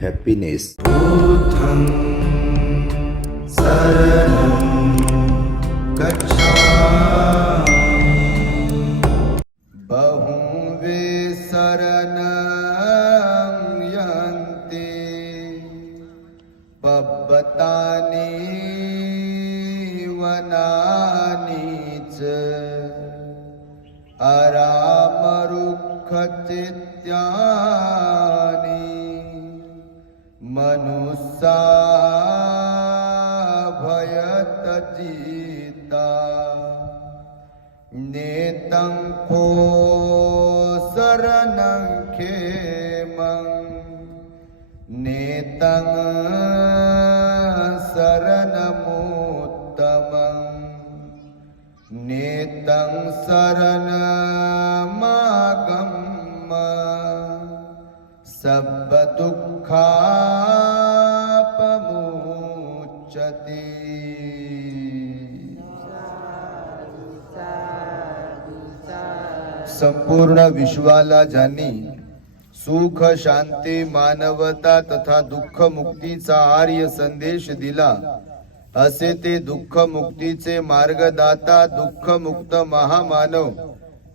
happiness. बहुवे नेतं शरणमागम्य सर्वदुःखापमुच्यते संपूर्ण विश्वाला ज्यांनी सुख शांती मानवता तथा दुःख मुक्तीचा आर्य संदेश दिला असे ते दुःख मुक्तीचे मार्गदाता दुःख मुक्त महामानव.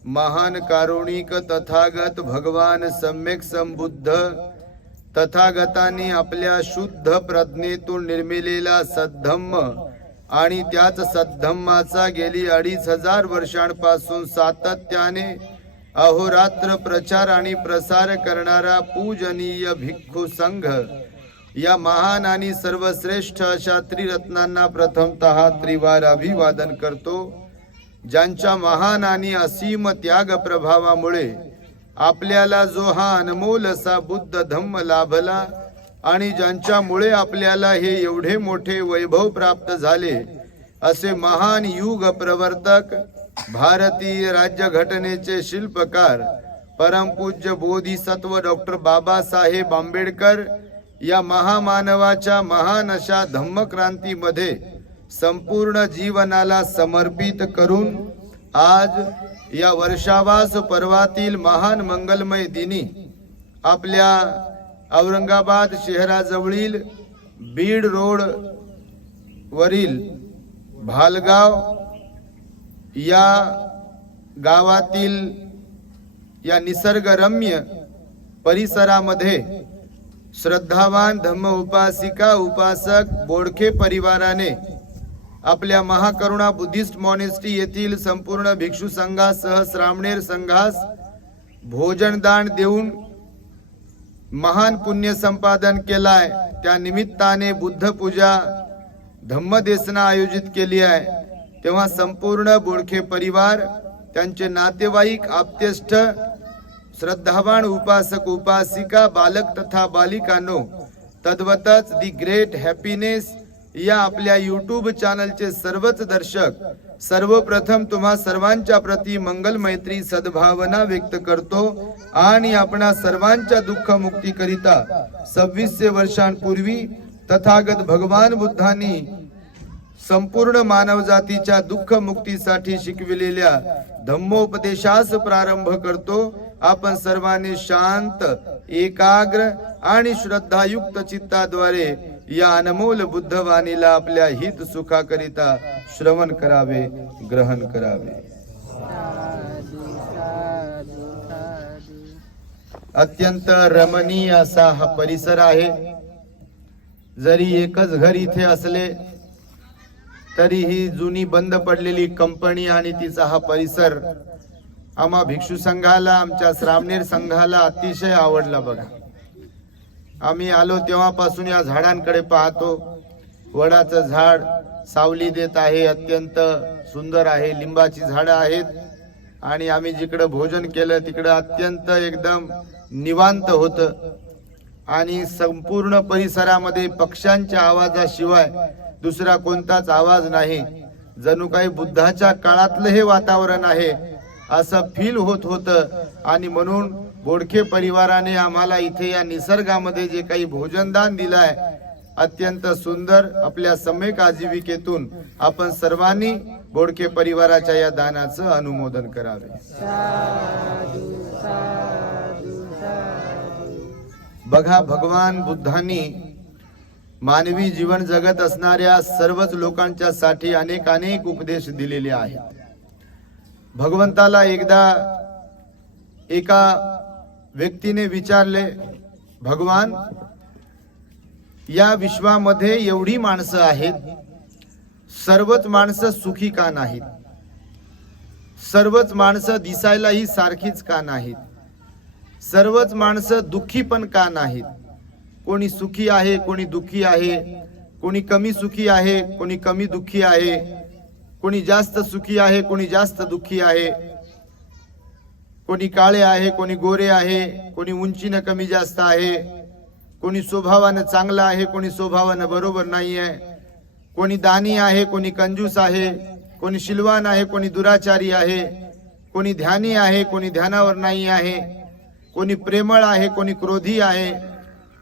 महान कारुणिक तथागत भगवान सम्यक संबुद्ध. तथागतांनी आपल्या शुद्ध प्रज्ञेतून निर्मिलेला सद्धम्म आणि त्याच सद्धम्माचा गेली अडीच हजार वर्षांपासून सातत्याने अहोरात्र प्रचार आणि प्रसार करणारा पूजनीय भिक्खू संघ या महान आणि सर्वश्रेष्ठ अशा त्रिरत्नांना प्रथमतः त्रिवार अभिवादन करतो ज्यांच्या महान आणि असीम त्याग प्रभावामुळे आपल्याला जो हा अनमोल असा बुद्ध धम्म लाभला आणि ज्यांच्यामुळे आपल्याला हे एवढे मोठे वैभव प्राप्त झाले असे महान युग प्रवर्तक भारतीय राज्यघटनेचे शिल्पकार परमपूज्य बोधिसत्व डॉक्टर बाबासाहेब आंबेडकर या महामानवाच्या महान अशा धम्मक्रांतीमध्ये संपूर्ण जीवनाला समर्पित करून आज या वर्षावास पर्वातील महान मंगलमय दिनी आपल्या औरंगाबाद शहराजवळील बीड रोड वरील भालगाव या गावातील या निसर्गरम्य परिसरामध्ये श्रद्धावान धम्म उपासिका उपासक बोडखे परिवाराने आपल्या महाकरुणा बुद्धिस्ट मॉनेस्टी येथील संपूर्ण भिक्षू संघासह श्रामणेर संघास भोजनदान देऊन महान पुण्य संपादन केलाय. त्या निमित्ताने बुद्ध पूजा धम्मदेसना आयोजित केली आहे. तेव्हा संपूर्ण बोडखे परिवार त्यांचे नातेवाईक आप्तेष्ट श्रद्धावान उपासक उपासिका बालक तथा बालिकांनो तद्वतच दी ग्रेट हॅपीनेस या आपल्या युट्यूब चॅनलचे सर्वच दर्शक सर्वप्रथम तुम्हा सर्वांच्या प्रती मंगल मैत्री सद्भावना व्यक्त करतो आणि आपणा सर्वांच्या दुःख मुक्ती करिता सव्वीसशे वर्षांपूर्वी तथागत भगवान बुद्धांनी संपूर्ण मानवजातीच्या दुःख मुक्तीसाठी शिकविलेल्या धम्मोपदेशास प्रारंभ करतो. आपण सर्वांनी शांत एकाग्र आणि श्रद्धायुक्त चित्ताद्वारे या अनमोल बुद्धवाणीला आपल्या हित सुखाकरिता श्रवण करावे ग्रहण करावे. अत्यंत रमणीय असा हा परिसर आहे. जरी एकच घर इथे असले तरी ही जुनी बंद पडलेली कंपनी आणि तिचा हा परिसर आम्हा भिक्षू संघाला आमच्या श्रामणेर संघाला अतिशय आवडला बघा. आम्ही आलो तेव्हापासून या झाडांकडे पाहतो. वडाचं झाड सावली देत आहे अत्यंत सुंदर आहे लिंबाची झाडं आहेत. आणि आम्ही जिकडं भोजन केलं तिकडं अत्यंत एकदम निवांत होतं. आणि संपूर्ण परिसरामध्ये पक्ष्यांच्या आवाजाशिवाय दुसरा कोणताच आवाज नाही. जणू काही बुद्धाच्या काळातलं हे वातावरण आहे असं फील होत होतं. आणि म्हणून बोडखे परिवाराने आम्हाला इथे या निसर्गामध्ये जे काही भोजनदान दिलंय अत्यंत सुंदर आपल्या सम्यक आजीविकेतून आपण सर्वांनी बोडके परिवाराच्या या दानाचं अनुमोदन करावे. बघा भगवान बुद्धांनी मानवी जीवन जगत असणाऱ्या सर्वच लोकांच्या साठी अनेक अनेक उपदेश दिलेले आहेत. भगवंताला एकदा एका व्यक्तीने विचारले भगवान या विश्वामध्ये एवढी माणसं आहेत सर्वच माणसं सुखी का नाहीत? सर्वच माणसं दिसायलाही सारखीच का नाहीत? सर्वच माणसं दुःखी पण का नाहीत? कोणी सुखी आहे कोणी दुःखी आहे कोणी कमी सुखी आहे कोणी कमी दुःखी आहे कोणी जास्त सुखी आहे कोणी जास्त दुःखी आहे. कोणी काळे आहे कोणी गोरे आहे कोणी उंचीनं कमी जास्त आहे. कोणी स्वभावानं चांगला आहे कोणी स्वभावानं बरोबर नाही आहे कोणी दानी आहे कोणी कंजूस आहे. कोणी शिलवान आहे कोणी दुराचारी आहे. कोणी ध्यानी आहे कोणी ध्यानावर नाही आहे. कोणी प्रेमळ आहे कोणी क्रोधी आहे.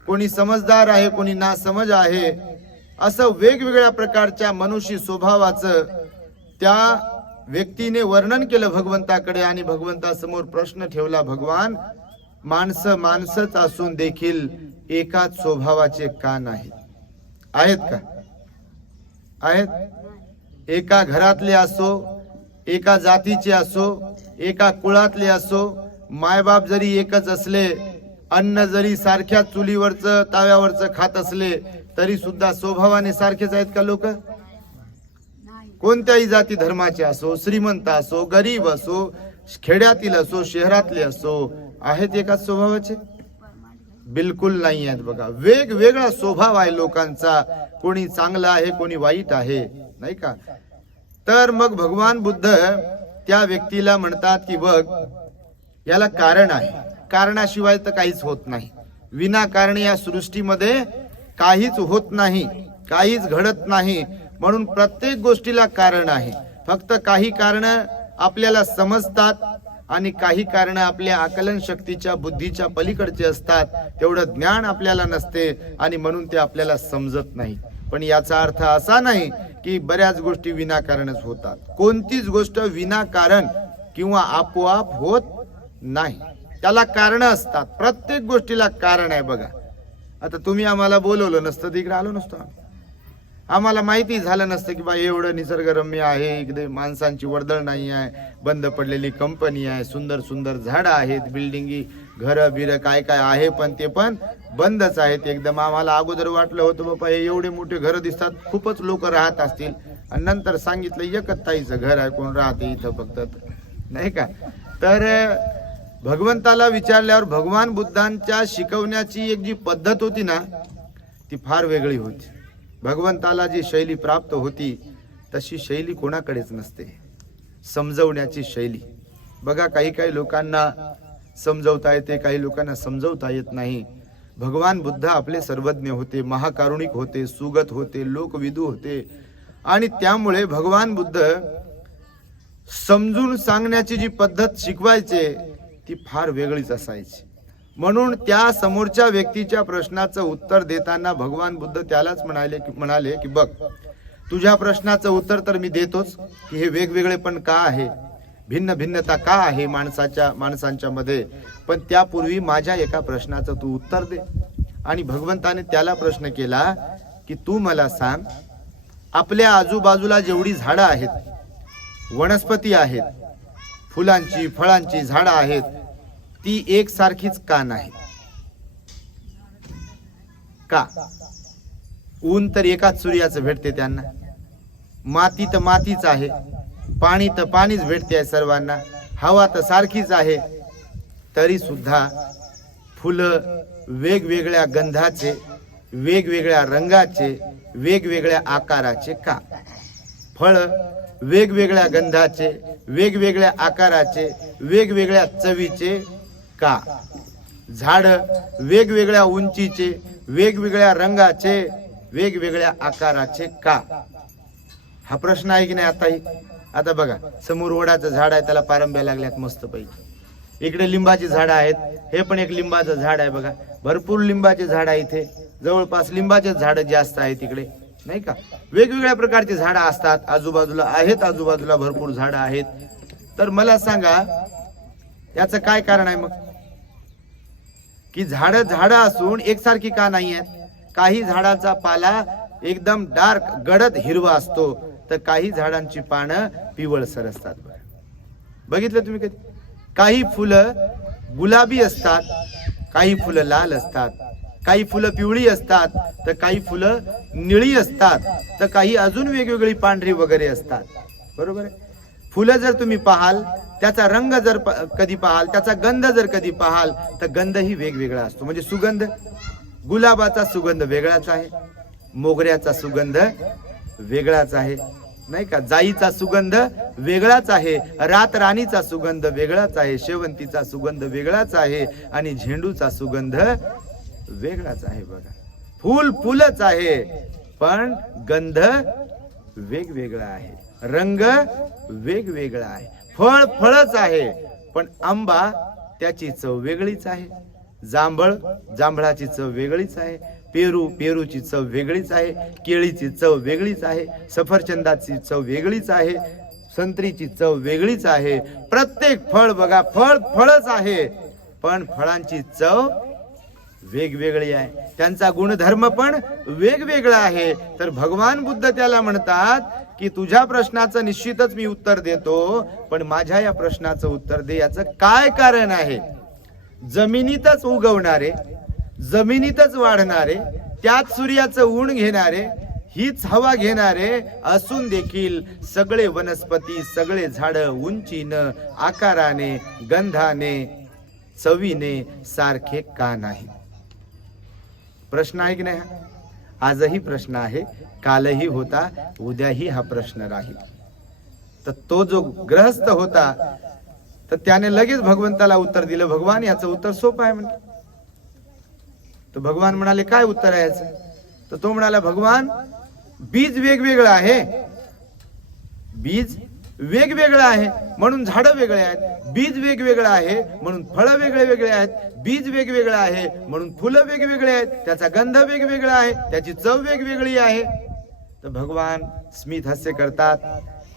कोणी समजदार आहे कोणी नासमज आहे. असं वेगवेगळ्या प्रकारच्या मनुष्य स्वभावाचं त्या व्यक्तीने वर्णन केलं भगवंताकडे आणि भगवंतासमोर प्रश्न ठेवला भगवान माणसं माणसंच असून देखील एकाच स्वभावाचे का नाहीत आहेत का? आहेत? एका घरातले असो एका जातीचे असो एका कुळातले असो मायबाप जरी एकच असले अन्न जरी सारख्या चुलीवरचं ताव्यावरचं खात असले तरी सुद्धा स्वभावाने सारखेच आहेत का लोक? कोणत्याही जाती धर्माचे असो श्रीमंत असो गरीब असो खेड्यातील असो शहरातले असो आहेत एकाच स्वभावाचे? बिलकुल नाही आहेत बघा. वेगवेगळा स्वभाव आहे लोकांचा. कोणी चांगला आहे कोणी वाईट आहे. नाही का? तर मग भगवान बुद्ध त्या व्यक्तीला म्हणतात की बघ याला कारण आहे. कारणाशिवाय तर काहीच होत नाही. विनाकारण या सृष्टीमध्ये काहीच होत नाही काहीच घडत नाही. म्हणून प्रत्येक गोष्टीला कारण आहे. फक्त काही कारण आपल्याला समजतात आणि काही कारण आपल्या आकलन शक्तीच्या बुद्धीच्या पलीकडचे असतात. तेवढं ज्ञान आपल्याला नसते आणि म्हणून ते आपल्याला समजत नाही. पण याचा अर्थ असा नाही की बऱ्याच गोष्टी विनाकारणच होतात. कोणतीच गोष्ट विनाकारण किंवा आपोआप होत नाही. त्याला कारण असतात. प्रत्येक गोष्टीला कारण आहे बघा. आता तुम्ही आम्हाला बोलवलं नसतं तिकडे आलो नसतो आम्ही. आम्हाला माहिती झालं नसतं की बा एवढं निसर्गरम्य आहे इकडे माणसांची वर्दळ नाही आहे बंद पडलेली कंपनी आहे सुंदर सुंदर झाडं आहेत बिल्डिंगी घरं बिरं काय काय आहे पण ते पण बंदच आहेत. एकदम आम्हाला अगोदर वाटलं होतं बाबा हे एवढे मोठे घरं दिसतात खूपच लोक राहत असतील. आणि नंतर सांगितलं एकच ताईचं घर आहे कोण राहते इथं फक्त. नाही का? तर भगवंताला विचारल्यावर भगवान बुद्धांच्या शिकवण्याची एक जी पद्धत होती ना ती फार वेगळी होती. भगवंताला जी शैली प्राप्त होती तशी शैली कोणाकडेच नसते. समजवण्याची शैली. बघा काही काही लोकांना समजवता येते काही लोकांना समजवता येत नाही. भगवान बुद्ध आपले सर्वज्ञ होते महाकारुणिक होते सुगत होते लोकविदू होते. आणि त्यामुळे भगवान बुद्ध समजून सांगण्याची जी पद्धत शिकवायचे ती फार वेगळीच असायची. म्हणून त्या समोरच्या व्यक्तीच्या प्रश्नाचं उत्तर देताना भगवान बुद्ध त्यालाच म्हणाले की म्हणाले की बघ तुझ्या प्रश्नाचं उत्तर तर मी देतोच की हे वेगवेगळे पण का आहे? भिन्न भिन्नता का आहे माणसाच्या माणसांच्या मध्ये? पण त्यापूर्वी माझ्या एका प्रश्नाचं तू उत्तर दे. आणि भगवंताने त्याला प्रश्न केला की तू मला सांग आपल्या आजूबाजूला जेवढी झाडं आहेत वनस्पती आहेत फुलांची फळांची झाडं आहेत ती एकसारखीच का नाही? का? ऊन तर एकाच सूर्याचं भेटते त्यांना. माती तर मातीच आहे. पाणी तर पाणीच भेटते आहे सर्वांना. हवा तर सारखीच आहे. तरी सुद्धा फुलं वेगवेगळ्या गंधाचे वेगवेगळ्या रंगाचे वेगवेगळ्या आकाराचे का? फळ वेगवेगळ्या गंधाचे वेगवेगळ्या आकाराचे वेगवेगळ्या चवीचे का? झाड वेगवेगळ्या उंचीचे वेगवेगळ्या रंगाचे वेगवेगळ्या आकाराचे का? हा प्रश्न आहे की नाही आताही आता बघा समोर वडाचं झाड आहे त्याला पारंब्या लागल्यात मस्त पैकी इकडे लिंबाची झाडं आहेत हे पण एक लिंबाचं झाड आहे बघा. भरपूर लिंबाचे झाड आहे इथे. जवळपास लिंबाचे झाड जास्त आहेत इकडे नाही का? वेगवेगळ्या प्रकारचे झाडं असतात आजूबाजूला आहेत आजूबाजूला भरपूर झाडं आहेत. तर मला सांगा याचं काय कारण आहे मग? की झाडं झाडं असून एकसारखी का नाही आहेत काही झाडाचा पाला एकदम डार्क गडद हिरवा असतो. तर काही झाडांची पानं पिवळसर असतात बघितलं तुम्ही कधी? काही फुलं गुलाबी असतात काही फुलं लाल असतात. काही फुलं पिवळी असतात तर काही फुलं निळी असतात. तर काही अजून वेगवेगळी पांढरी वगैरे असतात. बरोबर आहे? फुलं जर तुम्ही पाहाल त्याचा रंग जर प- कधी पाहाल त्याचा गंध जर कधी पाहाल तर गंधही वेगवेगळा असतो. म्हणजे सुगंध गुलाबाचा सुगंध वेगळाच आहे मोगऱ्याचा सुगंध वेगळाच आहे नाही का? जाईचा सुगंध वेगळाच आहे रात राणीचा सुगंध वेगळाच आहे शेवंतीचा सुगंध वेगळाच आहे आणि झेंडूचा सुगंध वेगळाच आहे बघा. फुल फुलच आहे पण गंध वेगवेगळा आहे रंग वेगवेगळा आहे. फळ फळच आहे. पण आंबा त्याची चव वेगळीच आहे. जांभळ जांभळाची चव वेगळीच आहे. पेरू पेरूची चव वेगळीच आहे. केळीची चव वेगळीच आहे. सफरचंदाची चव वेगळीच आहे. संत्रीची चव वेगळीच आहे. प्रत्येक फळ बघा फळ फळच आहे. पण फळांची चव वेगवेगळी आहे. त्यांचा गुणधर्म पण वेगवेगळा आहे. तर भगवान बुद्ध त्याला म्हणतात की तुझ्या प्रश्नाचं निश्चितच मी उत्तर देतो पण माझ्या या प्रश्नाचं उत्तर दे याचं काय कारण आहे? जमिनीतच उगवणारे जमिनीतच वाढणारे त्याच सूर्याचं ऊन घेणारे हीच हवा घेणारे असून देखील सगळे वनस्पती सगळे झाड उंचीनं आकाराने गंधाने चवीने सारखे का नाही? प्रश्न आहे की नाही आजही प्रश्न आहे कालही होता उद्याही हा प्रश्न राहील. तर तो जो ग्रहस्थ होता तर त्याने लगेच भगवंताला उत्तर दिलं भगवान याचं उत्तर सोपं आहे म्हणजे तर भगवान म्हणाले काय उत्तर आहे याचं? तर तो म्हणाला भगवान बीज वेगवेगळं आहे. बीज वेगवेगळं आहे म्हणून झाडं वेगळे आहेत बीज वेगवेगळं आहे म्हणून फळं वेगळे वेगळे आहेत बीज वेगवेगळं आहे म्हणून फुलं वेगवेगळे आहेत त्याचा गंध वेगवेगळा आहे त्याची चव वेगवेगळी आहे. तर भगवान स्मित हास्य करतात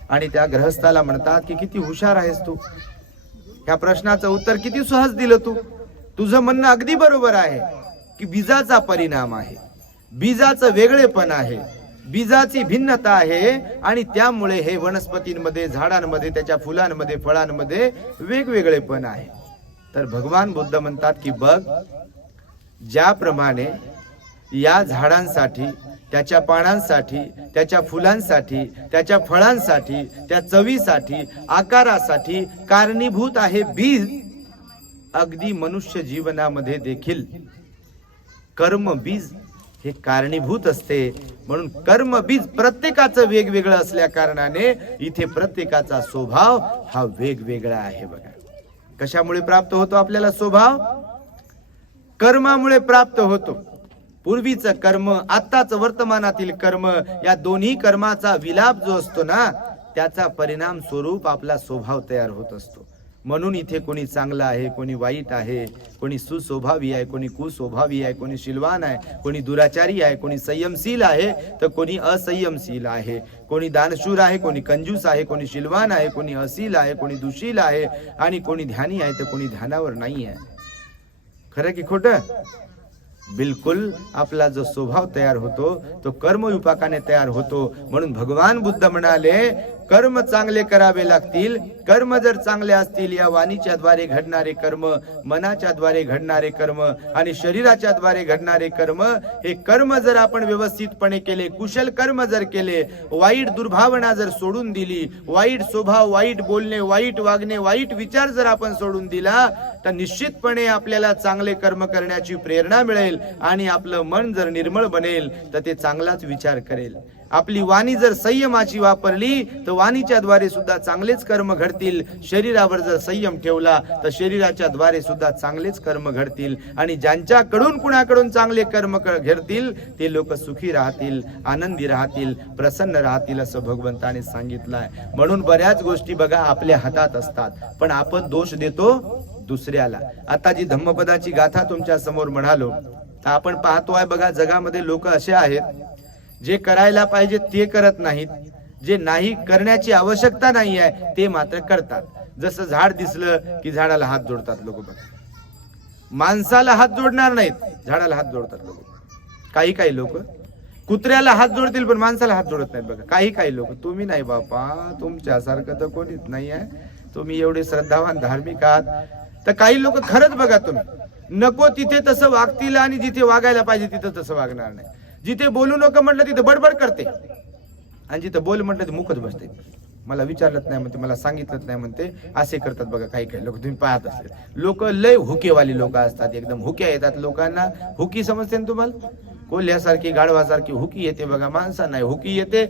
आणि त्या ग्रहस्थाला म्हणतात की किती हुशार आहेस तू. ह्या प्रश्नाचं उत्तर किती सहज दिलं तू. तुझं म्हणणं अगदी बरोबर आहे की बीजाचा परिणाम आहे. बीजाचं वेगळेपण आहे. बीजाची भिन्नता आहे आणि त्यामुळे हे वनस्पतींमध्ये झाडांमध्ये त्याच्या फुलांमध्ये फळांमध्ये वेगवेगळेपण आहे. तर भगवान बुद्ध म्हणतात की बघ ज्याप्रमाणे या झाडांसाठी त्याच्या पानांसाठी त्याच्या फुलांसाठी त्याच्या फळांसाठी त्या चवीसाठी आकारासाठी कारणीभूत आहे बीज अगदी मनुष्य जीवनामध्ये देखील कर्म बीज हे कारणीभूत असते. म्हणून कर्म बीज प्रत्येकाचं वेगवेगळं असल्या कारणाने इथे प्रत्येकाचा स्वभाव हा वेगवेगळा आहे बघा. कशामुळे प्राप्त होतो आपल्याला स्वभाव? कर्मामुळे प्राप्त होतो. पूर्वीचं कर्म आत्ताच वर्तमानातील कर्म या दोन्ही कर्माचा विलाप जो असतो ना त्याचा परिणाम स्वरूप आपला स्वभाव तयार होत असतो. म्हणून इथे कोणी चांगलं आहे कोणी वाईट आहे कोणी सुस्वभावी आहे कोणी कुस्वभावी आहे कोणी शिलवान आहे कोणी दुराचारी आहे कोणी संयमशील आहे तर कोणी असंयमशील आहे कोणी दानशूर आहे कोणी कंजूस आहे कोणी शिलवान आहे कोणी असील आहे कोणी दुशील आहे आणि कोणी ध्यानी आहे तर कोणी ध्यानावर नाही आहे खरं की खोट बिलकुल आपला जो स्वभाव तयार होतो तो कर्म विपाकाने तयार होतो म्हणून भगवान बुद्ध म्हणाले कर्म चांगले करावे लागतील. कर्म जर चांगले असतील या वाणीच्या द्वारे घडणारे कर्म मनाच्या द्वारे घडणारे कर्म आणि शरीराच्या द्वारे घडणारे कर्म हे कर्म जर आपण व्यवस्थितपणे केले कुशल कर्म जर केले वाईट दुर्भावना जर सोडून दिली वाईट स्वभाव वाईट बोलणे वाईट वागणे वाईट विचार जर आपण सोडून दिला तर निश्चितपणे आपल्याला चांगले कर्म करण्याची प्रेरणा मिळेल आणि आपलं मन जर निर्मळ बनेल तर ते चांगलाच विचार करेल. आपली वाणी जर संयमाची वापरली तर वाणीच्या द्वारे सुद्धा चांगलेच कर्म घडतील. शरीरावर जर संयम ठेवला तर शरीराच्या द्वारे सुद्धा चांगलेच कर्म घडतील. आणि ज्यांच्याकडून कुणाकडून चांगले कर्म घडतील ते लोक सुखी राहतील आनंदी राहतील प्रसन्न राहतील असं भगवंताने सांगितलं आहे म्हणून बऱ्याच गोष्टी बघा आपल्या हातात असतात पण आपण दोष देतो दुसऱ्याला. आता जी धम्मपदाची गाथा तुमच्यासमोर म्हणालो तर आपण पाहतो आहे बघा जगामध्ये लोक असे आहेत जे करायला पाहिजे ते करत नाहीत. जे नाही करण्याची आवश्यकता नाही आहे ते मात्र करतात. जसं झाड दिसलं की झाडाला हात जोडतात लोक बघा. माणसाला हात जोडणार नाहीत झाडाला हात जोडतात लोक. काही काही लोक कुत्र्याला हात जोडतील पण माणसाला हात जोडत नाहीत बघा. काही काही लोक तुम्ही नाही बापा तुमच्यासारखं तर कोणीच नाही आहे. तुम्ही एवढे श्रद्धावान धार्मिक आहात. तर काही लोक खरंच बघा तुम्ही. नको तिथे तसं वागतील आणि जिथे वागायला पाहिजे तिथं तसं वागणार नाही. जिथे बोलू नको म्हटलं तिथे बडबड करते. आणि जिथं बोल म्हटलं ते मुखच बसते. मला विचारलंच नाही म्हणते मला सांगितलंच नाही म्हणते. असे करतात बघा काही काही लोक तुम्ही पाहत असेल. लोक लय हुकेवाली लोक असतात एकदम हुक्या येतात लोकांना. हुकी समजते ना तुम्हाला? कोल्ह्यासारखी गाढवासारखी हुकी येते बघा माणसांना हुकी येते.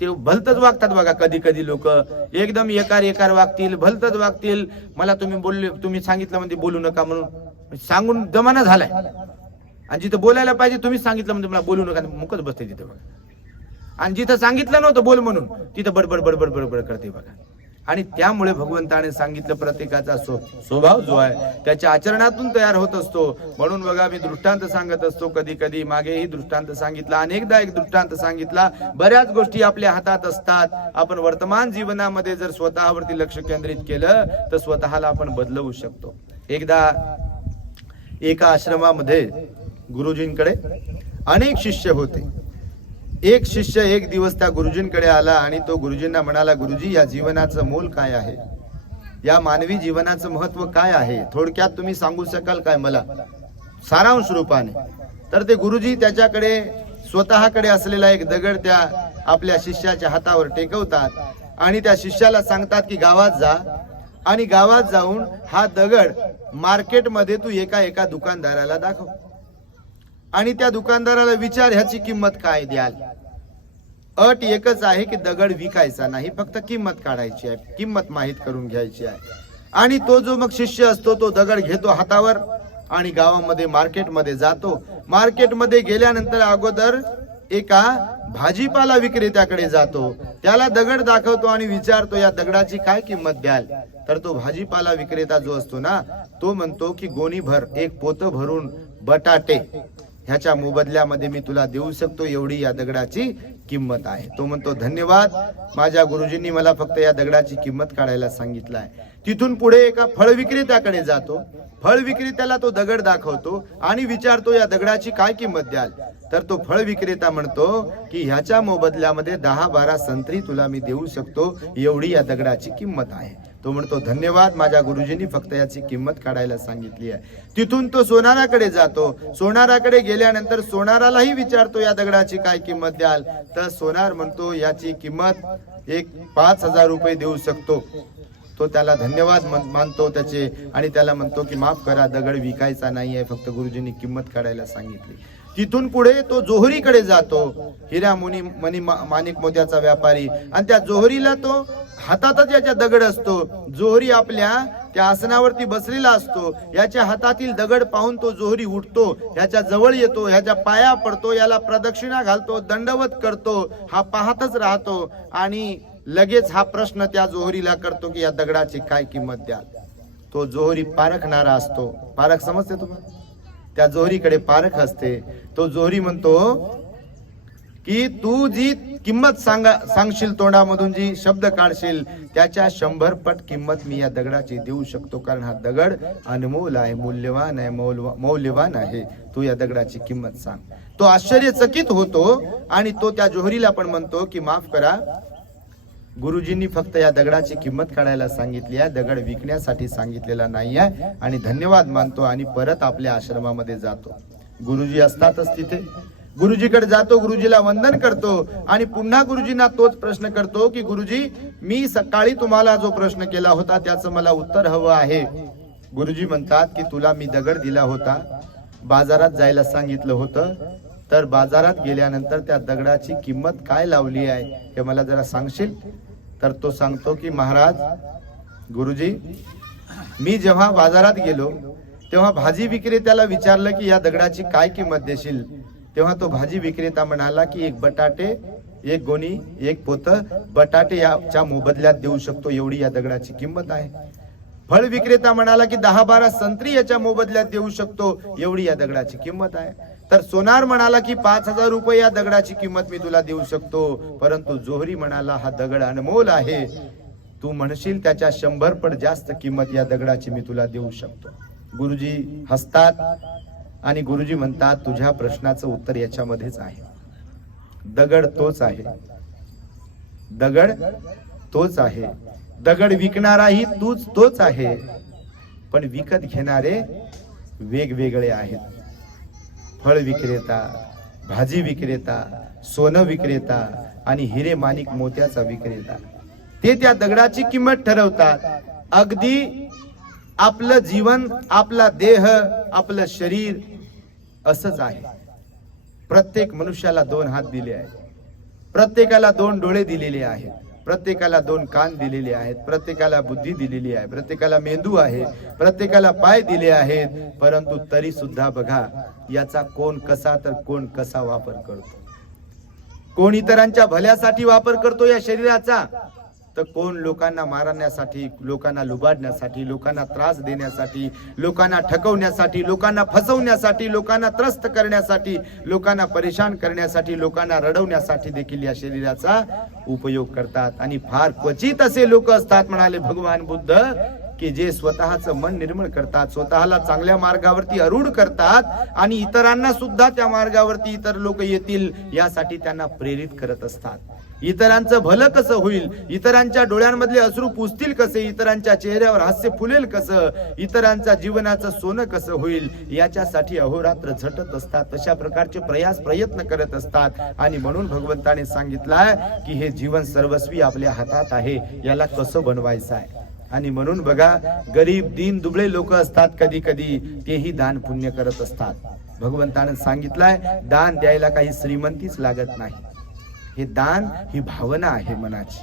ते भलतच वागतात बघा कधी कधी लोक. एकदम एकार एकार वागतील भलतच वागतील. मला तुम्ही बोलले तुम्ही सांगितलं म्हणजे बोलू नका म्हणून. सांगून जमाना झालाय. आणि जिथं बोलायला पाहिजे तुम्ही सांगितलं म्हणजे मला बोलू नका मुकच बसते तिथं बघा. आणि जिथं सांगितलं नव्हतं बोल म्हणून तिथं बडबड बडबड बडबड करते बघा. आणि त्यामुळे भगवंताने सांगितलं प्रत्येकाचा स्व- स्वभाव जो आहे त्याच्या आचरणातून तयार होत असतो. म्हणून बघा मी दृष्टांत सांगत असतो कधी कधी मागेही दृष्टांत सांगितला अनेकदा एक दृष्टांत सांगितला बऱ्याच गोष्टी आपल्या हातात असतात. आपण वर्तमान जीवनामध्ये जर स्वतःवरती लक्ष केंद्रित केलं तर स्वतःला आपण बदलवू शकतो. एकदा एका आश्रमामध्ये गुरुजींकडे. अनेक शिष्य होते. एक शिष्य एक दिवस त्या गुरुजींकडे आला आणि तो गुरुजींना म्हणाला गुरुजी या जीवनाचं मोल काय आहे? या मानवी जीवनाचं महत्त्व काय आहे? थोडक्यात तुम्ही सांगू शकाल काय मला? सारांश रूपाने. तर ते गुरुजी त्याच्याकडे स्वतःकडे असलेला एक दगड त्या आपल्या शिष्याच्या हातावर टेकवतात आणि त्या शिष्याला सांगतात की गावात जा आणि गावात जाऊन हा दगड मार्केटमध्ये तू एका एका दुकानदाराला दाखव. आणि त्या दुकानदाराला विचार ह्याची किंमत काय द्याल? अट एकच आहे की दगड विकायचा नाही फक्त किंमत काढायची आहे किंमत माहीत करून घ्यायची आहे. आणि तो जो मग शिष्य असतो तो दगड घेतो हातावर आणि गावामध्ये मार्केटमध्ये जातो. मार्केटमध्ये गेल्यानंतर अगोदर एका भाजीपाला विक्रेत्याकडे जातो. त्याला दगड दाखवतो आणि विचारतो या दगडाची काय किंमत द्याल? तर तो भाजीपाला विक्रेता जो असतो ना तो म्हणतो की गोणीभर एक पोतं भरून बटाटे. ह्याच्या मोबदल्यामध्ये मी तुला देऊ शकतो एवढी या दगडाची किंमत आहे. तो म्हणतो धन्यवाद. माझ्या गुरुजींनी मला फक्त या दगडाची किंमत काढायला सांगितलं आहे. तिथून पुढे एका फळ विक्रेत्याकडे जातो. फळ विक्रेत्याला तो दगड दाखवतो आणि विचारतो या दगडाची काय किंमत द्याल? तर तो फळ विक्रेता म्हणतो की ह्याच्या मोबदल्यामध्ये दहा बारा संत्री तुला मी देऊ शकतो एवढी या दगडाची किंमत आहे. तो म्हणतो धन्यवाद माझ्या गुरुजींनी फक्त याची किंमत काढायला सांगितली आहे. तिथून तो सोनाराकडे जातो. सोनाराकडे गेल्यानंतर सोनारालाही विचारतो या दगडाची काय किंमत द्याल? तर सोनार म्हणतो याची किंमत एक पाच हजार रुपये देऊ शकतो. तो त्याला धन्यवाद मानतो त्याचे आणि त्याला म्हणतो की माफ करा दगड विकायचा नाही आहे फक्त गुरुजींनी किंमत काढायला सांगितली. तिथून पुढे तो जोहरीकडे जातो. हिरा मुनी मनी मा- माणिक मोत्याचा व्यापारी. आणि त्या जोहरीला तो हातातच याच्या दगड असतो. जोहरी आपल्या त्या आसनावरती बसलेला असतो. याच्या हातातील दगड पाहून तो जोहरी उठतो. ह्याच्या जवळ येतो. ह्याच्या पाया पडतो. याला प्रदक्षिणा घालतो. दंडवत करतो. हा पाहतच राहतो. आणि लगेच हा प्रश्न त्या जोहरीला करतो की या दगडाची काय किंमत द्याल तो जोहरी पारखणारा असतो. पारख समजते तुम्हाला? त्या जोहरीकडे पारख असते. तो जोहरी म्हणतो की तू जी किंमत सांगा सांगशील तोंडामधून जी शब्द काढशील त्याच्या शंभर पट किंमत मी या दगडाची देऊ शकतो कारण हा दगड अनमोल आहे मूल्यवान आहे मौल्यवान आहे. तू या दगडाची किंमत सांग. तो आश्चर्यचकित होतो आणि तो त्या जोहरीला पण म्हणतो की माफ करा गुरुजींनी फक्त या दगडाची किंमत काढायला सांगितली आहे दगड विकण्यासाठी सांगितलेला नाही आहे आणि धन्यवाद मानतो आणि परत आपल्या आश्रमामध्ये जातो. गुरुजी असतातच तिथे. गुरुजीकडे जातो गुरुजीला वंदन करतो आणि पुन्हा गुरुजींना तोच प्रश्न करतो की गुरुजी मी सकाळी तुम्हाला जो प्रश्न केला होता त्याचं मला उत्तर हवं आहे. गुरुजी म्हणतात की तुला मी दगड दिला होता. बाजारात जायला सांगितलं होतं. तर बाजारात गेल्यानंतर त्या दगडाची किंमत काय लावली आहे हे मला जरा सांगशील? तर तो सांगतो की महाराज गुरुजी मी जेव्हा बाजारात गेलो तेव्हा भाजी विक्रेत्याला विचारलं की या दगडाची काय किंमत देशील? तेव्हा तो भाजी विक्रेता म्हणाला की एक बटाटे एक गोणी एक पोत बटाटे याच्या मोबदल्यात देऊ शकतो एवढी या दगडाची किंमत आहे. फळ विक्रेता म्हणाला की दहा बारा संत्री याच्या मोबदल्यात देऊ शकतो एवढी या दगडाची किंमत आहे. तर सोनार म्हणाला की पाच हजार रुपये या दगडाची किंमत मी तुला देऊ शकतो परंतु जोहरी म्हणाला हा दगड अनमोल आहे. तू म्हणशील त्याच्या शंभर पट जास्त किंमत या दगडाची मी तुला देऊ शकतो. गुरुजी हसतात आणि गुरुजी म्हणतात तुझ्या प्रश्नाचं उत्तर याच्यामध्येच आहे. दगड तोच आहे. दगड तोच आहे. दगड विकणाराही तूच तोच आहे. पण विकत घेणारे वेगवेगळे आहेत. फळ विक्रेता भाजी विक्रेता सोनं विक्रेता आणि हिरे माणिक मोत्याचा विक्रेता. ते त्या दगडाची किंमत ठरवतात. अगदी आपलं जीवन आपला देह आपलं शरीर असंच आहे. प्रत्येक मनुष्याला दोन हात दिले आहेत. प्रत्येकाला दोन डोळे दिलेले आहेत. प्रत्येकाला दोन कान दिलेले आहेत. प्रत्येकाला बुद्धी दिलेली आहे. प्रत्येकाला मेंदू आहे. प्रत्येकाला पाय दिले आहेत. परंतु तरी सुद्धा बघा याचा कोण कसा तर कोण कसा वापर करतो. कोण इतरांच्या भल्यासाठी वापर करतो या शरीराचा? तर कोण लोकांना मारण्यासाठी लोकांना लुबाडण्यासाठी लोकांना त्रास देण्यासाठी लोकांना ठकवण्यासाठी लोकांना फसवण्यासाठी लोकांना त्रस्त करण्यासाठी लोकांना परेशान करण्यासाठी लोकांना रडवण्यासाठी देखील या शरीराचा उपयोग करतात. आणि फार क्वचित असे लोक असतात म्हणाले भगवान बुद्ध की जे स्वतःचं मन निर्मळ करतात स्वतःला चांगल्या मार्गावरती अरूढ करतात आणि इतरांना सुद्धा त्या मार्गावरती इतर लोक येतील यासाठी त्यांना प्रेरित करत असतात. इतरांचं भलं कसं होईल? इतरांच्या डोळ्यांमधले अश्रू पुसतील कसे? इतरांच्या चेहऱ्यावर हास्य फुलेल कसं? इतरांच्या जीवनाचं सोनं कसं होईल? याच्यासाठी अहोरात्र झटत असतात. तशा प्रकारचे प्रयास प्रयत्न करत असतात. आणि म्हणून भगवंताने सांगितलंय की हे जीवन सर्वस्वी आपल्या हातात आहे. याला कसं बनवायचं आहे? आणि म्हणून बघा गरीब दीन दुबळे लोक असतात कधी कधी तेही दान पुण्य करत असतात. भगवंतानं सांगितलंय दान द्यायला काही श्रीमंतीच लागत नाही. हे दान ही भावना आहे मनाची.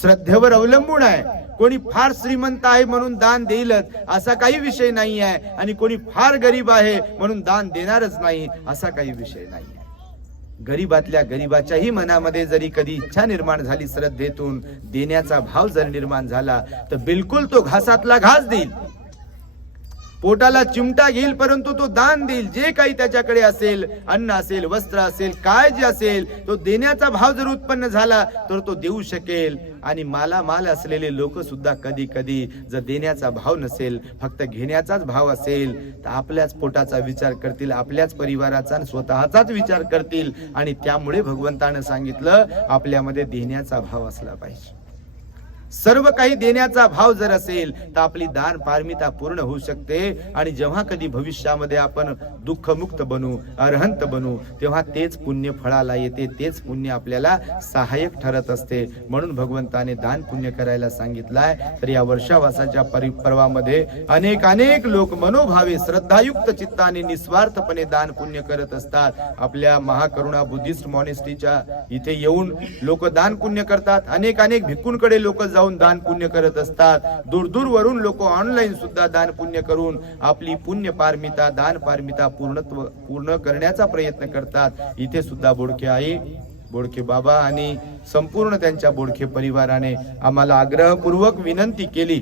श्रद्धेवर अवलंबून आहे. कोणी फार श्रीमंत आहे म्हणून दान देईलच असा काही विषय नाही आहे. आणि कोणी फार गरीब आहे म्हणून दान देणारच नाही असा काही विषय नाही आहे. गरीबातल्या गरीबाच्याही मनामध्ये जरी कधी इच्छा निर्माण झाली श्रद्धेतून देण्याचा भाव जर निर्माण झाला तर बिलकुल तो घासातला घास देईल. पोटाला चिमटा घेईल परंतु तो दान देईल. जे काही त्याच्याकडे असेल अन्न असेल वस्त्र असेल काय जे असेल तो देण्याचा भाव जर उत्पन्न झाला तर तो देऊ शकेल. आणि माला माल असलेले लोक सुद्धा कधी कधी जर देण्याचा भाव नसेल फक्त घेण्याचाच भाव असेल तर आपल्याच पोटाचा विचार करतील आपल्याच परिवाराचा आणि स्वतःचाच विचार करतील. आणि त्यामुळे भगवंतानं सांगितलं आपल्यामध्ये देण्याचा भाव असला पाहिजे. सर्व काही देण्याचा भाव जर असेल तर आपली दान पारमिता पूर्ण होऊ शकते. आणि जेव्हा कधी भविष्यामध्ये आपण दुःखमुक्त बनू अरहंत बनू तेव्हा तेच पुण्य फळाला येते तेच पुण्य आपल्याला सहाय्यक ठरत असते. म्हणून भगवंताने दान पुण्य करायला सांगितलंय. तर या वर्षावासाच्या परि पर्वामध्ये अनेक अनेक लोक मनोभावे श्रद्धायुक्त चित्ताने निस्वार्थपणे दान पुण्य करत असतात. आपल्या महाकरुणा बुद्धिस्ट मॉनेस्टीच्या इथे येऊन लोक दान पुण्य करतात. अनेक अनेक भिक्कूंकडे लोक जाऊन दान पुण्य करत असतात. दूर दूर वरून लोक ऑनलाईन सुद्धा दान पुण्य करून आपली पुण्य पारमिता दान पारमिता पूर्णत्व पूर्ण करण्याचा प्रयत्न करतात. इथे सुद्धा बोडके आई बोडके बाबा आणि संपूर्ण त्यांच्या बोडके परिवाराने आम्हाला आग्रहपूर्वक विनंती केली.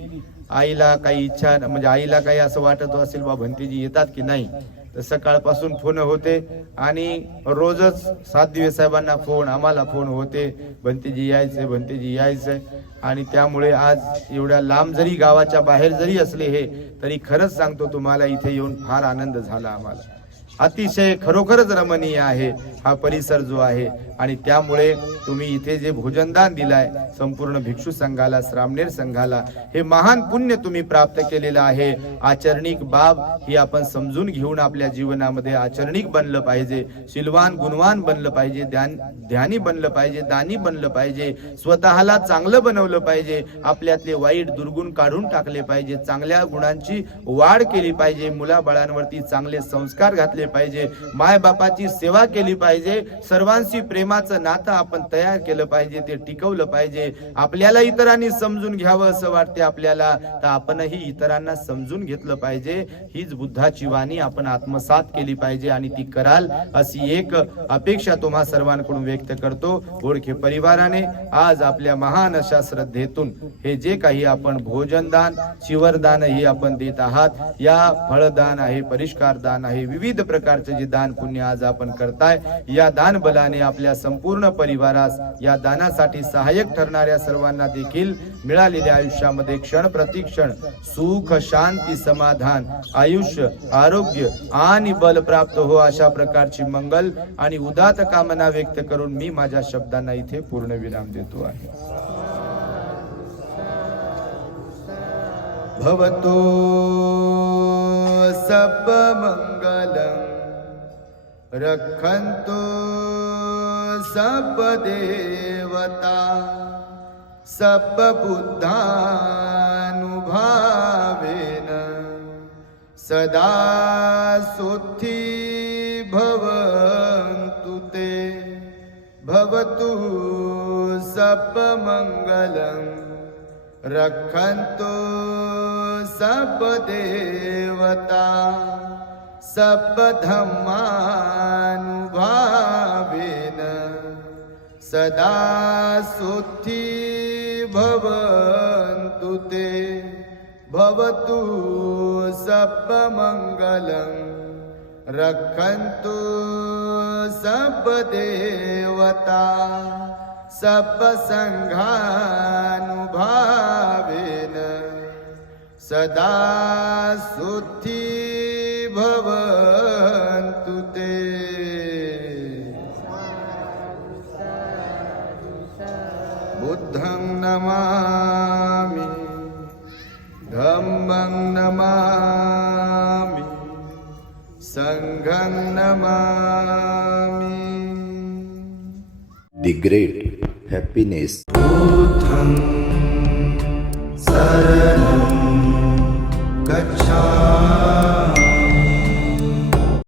आईला काही इच्छा म्हणजे आईला काही असं वाटत असेल बा भंतीजी येतात की नाही? तर सकाळपासून फोन होते आणि रोजच सात दिवस साहेबांना फोन आम्हाला फोन होते. भंतेजी यायचंय भंतेजी यायचंय आणि त्यामुळे आज एवढ्या लांब जरी गावाच्या बाहेर जरी असले हे तरी खरंच सांगतो तुम्हाला इथे येऊन फार आनंद झाला आम्हाला. अतिशय खरोखरच रमणीय आहे हा परिसर जो आहे. आणि त्यामुळे तुम्ही इथे जे भोजनदान दिलाय संपूर्ण भिक्षू संघाला श्रामनेर संघाला हे महान पुण्य तुम्ही प्राप्त केलेलं आहे. आचरणिक बाब ही आपण समजून घेऊन आपल्या जीवनामध्ये आचरणिक बनलं पाहिजे. शिलवान गुणवान बनलं पाहिजे. ध्यान ध्यानी बनलं पाहिजे. दानी बनलं पाहिजे. स्वतःला चांगलं बनवलं पाहिजे. आपल्यातले वाईट दुर्गुण काढून टाकले पाहिजे. चांगल्या गुणांची वाढ केली पाहिजे. मुलाबाळांवरती चांगले संस्कार घातले पाहिजे. माय बापाची सेवा केली पाहिजे. सर्वांशी प्रेमाचं नातं आपण तयार केलं पाहिजे ते टिकवलं पाहिजे. आपल्याला इतरांनी समजून घ्यावं असं वाटते आपल्याला. तर आपणही इतरांना समजून घेतलं पाहिजे. हीच बुद्धाची वाणी आपण आत्मसात केली पाहिजे आणि ती कराल अशी एक अपेक्षा तुम्हा सर्वांकडून व्यक्त करतो. ओळखे परिवाराने आज आपल्या महान अशा श्रद्धेतून हे जे काही आपण भोजनदान शिवरदान ही आपण देत आहात या फळदान आहे परिष्कार दान आहे विविध प्रकारचे जे दान पुण्य आज आपण करताय या दान बलाने आपल्या संपूर्ण परिवारास या दानासाठी सहाय्यक ठरणाऱ्या सर्वांना देखील मिळालेल्या आयुष्यामध्ये क्षण प्रतिक्षण सुख शांती समाधान आयुष्य आरोग्य आणि बल प्राप्त हो अशा प्रकारची मंगल आणि उदात कामना व्यक्त करून मी माझ्या शब्दांना इथे पूर्ण विराम देतो आहे. भवतो सब मंगलम रक्षन्तु सब देवता सब बुद्धानुभावेन सदा सुखी भवन्तु ते। भवतु सब मंगलम् रक्षन्तु सब देवता सब धम्मानुभावेन सदा सुखी भवन्तु ते। भवतु सब मङ्गलम् रक्षन्तु सब देवता सब सङ्घानुभावेन। सदा सुखी भवन्तु ते। बुद्धं नमामि धम्मं नमामि सङ्घं नमामि। The great happiness. बुद्धं शरणं gacchami